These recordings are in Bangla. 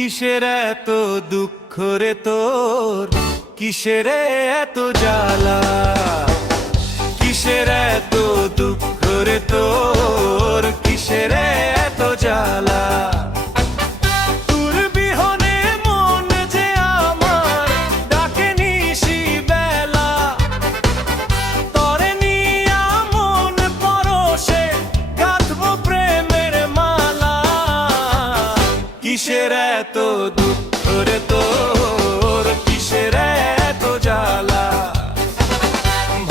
কিসের এত দুঃখ রে তোর, কিসের এত জ্বালা, কিসের এত দুঃখ রে তোর, কিসের এত জ্বালা। তোর বিহনে মন যে আমার ডাকে নিশি বেলা, তরে নিয়া মন পরশে গাঁথবো প্রেমের মালা। কিসের এত দুঃখ রে তোর, কিসের এত জ্বালা।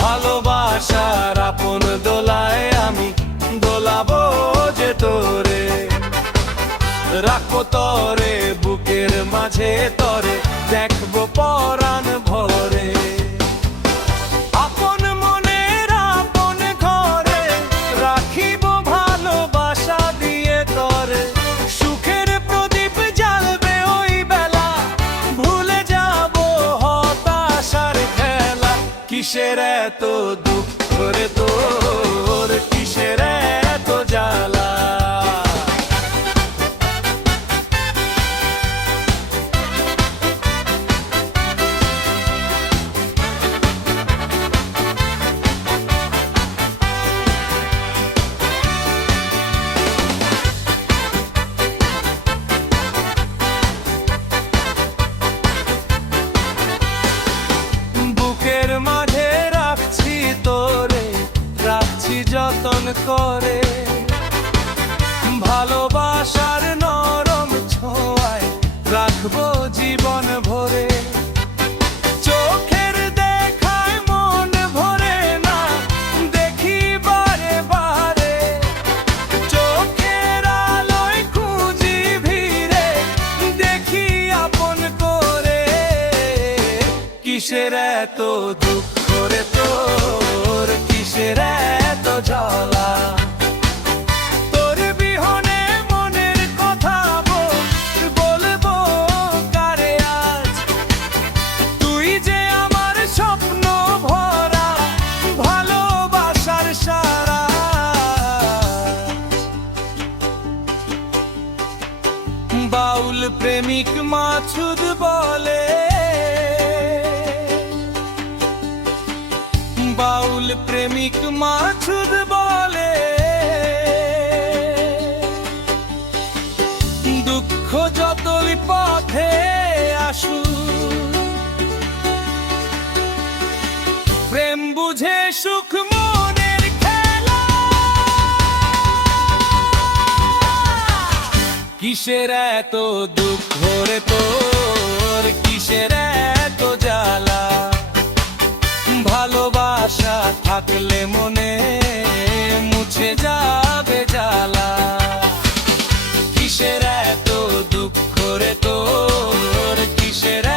ভালোবাসার আপন দোলায় আমি দোলাবো যে তোরে, রাখবো তরে বুকের মাঝে তরে, দেখবো পরাণ ভরে। আপন মনের আপন ঘরে রাখিব ভালোবাসা দিয়ে তরে, সুখের প্রদীপ জ্বালবে ওই বেলা, ভুলে যাব হতাশার খেলা। কিসের এত দুঃখ রে তোর, কিসের এত জ্বালা। বুকের মাঝে রাখছি তোরে, রাখছি যতন করে, ভালোবাসার নরম ছোঁয়ায় রাখবো জীবন ভরে। চোখের দেখায় মন ভরে না, দেখি বারে বারে, চোখের আলোয় খুঁজি ভিড়ে, দেখি আপন করে। কিসের এত দুঃখ রে তোর, কিসের এত জ্বালা। তোর বিহনে মনের কথা বলবো কারে আজ, তুই যে আমার স্বপ্ন ভরা ভালোবাসার সারা। বাউল প্রেমিক মাছুদ বলে, বাউল প্রেমিক মাছুদ বলে, দুঃখ যতই পথে আসু, প্রেম বুঝে সুখ মনের খেলা। কিসের এত দুঃখ রে তোর, কিসের এত জ্বালা। ভালোবাসা থাকলে মনে মুছে যাবে জ্বালা। কিসের এত দুঃখ রে তোর, কিসের